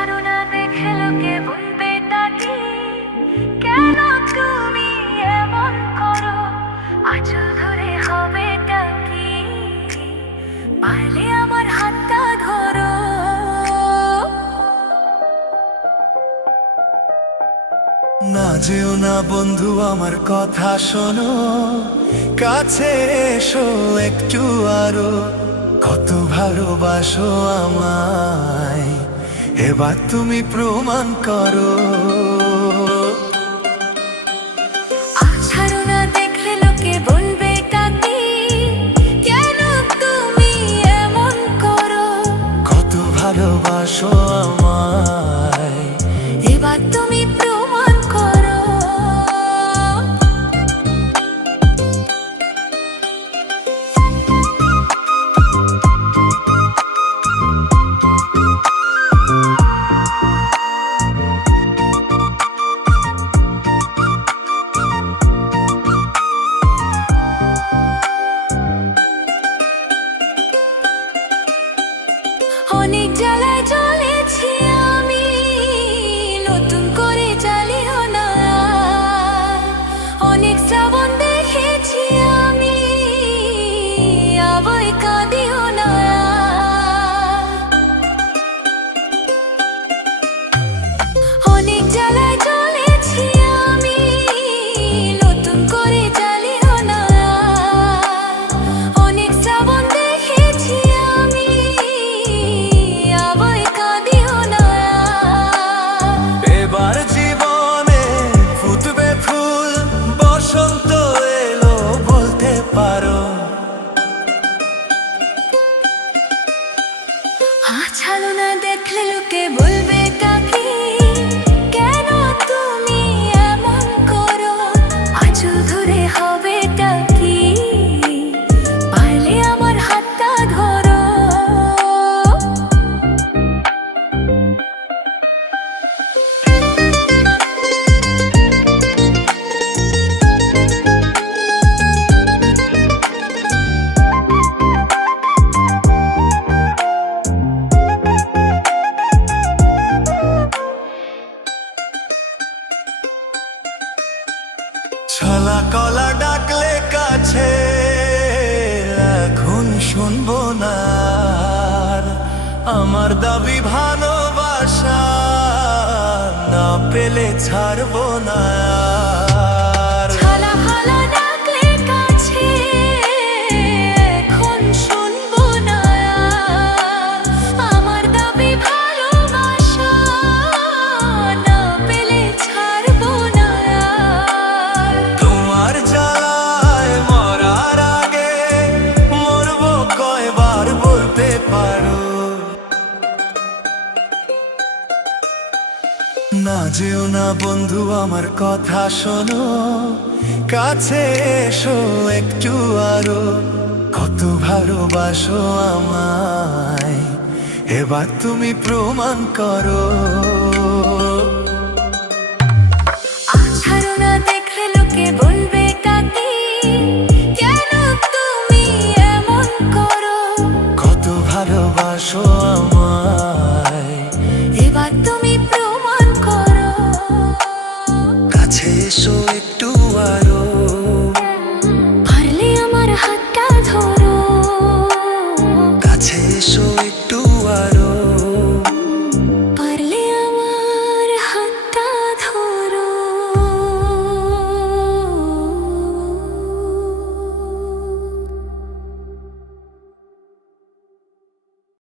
ছাড়ো না দেখে লোকে বলবে তা কি, কেন তুমি এমন করো, আঁচল ধরে হবে তা কি, পারলে আমার হাতটা ধরো। না যেও না বন্ধু আমার কথা শোনো, কাছে এসো একটু আরো, কত ভালোবাসো আমায় এবার তুমি প্রমাণ করো। ছাড়ো না দেখলে লোকে বলবে তা কি, কেন তুমি এমন করো, কত ভালোবাসো আমায় এবার তুমি প্রমাণ করো। অনেক জ্বালায় জ্বলেছি আমি, নতুন করে জ্বালিও না। অনেক শ্রাবণ দেখেছি আমি, আবার কাঁদিও না। অনেক জ্বালায় জ্বলেছি আমি, নতুন করে জ্বালিও না। অনেক শ্রাবণ দেখেছি আমি, আবার কাঁদিও না। এবার জীবনে ফুটবে ফুল, বসন্ত এলো বলতে পারো। ছাড়ো না দেখলে লোকে বলবে তা কি, কেন তুমি এমন করো, আঁচল ধরে হবে তা কি, পারলে আমার হাতটা ধরো। ছলা কলা ডাকলে কাছে এখন শুনবো না আর, আমার দাবি ভালোবাসা না পেলে ছাড়বো না আর। ছালা হালা ডাকলে কাছে এখন শুনবো না, আমার দাবি ভালোবাসা না পেলে ছাড়বো না। তোমার জ্বালায় মরার আগে মরবো কয়বার বলতে পারো। না যেও না বন্ধু আমার কথা শোনো, কাছে এসো একটু আরো, কত ভালোবাসো আমায় এবার তুমি প্রমাণ করো।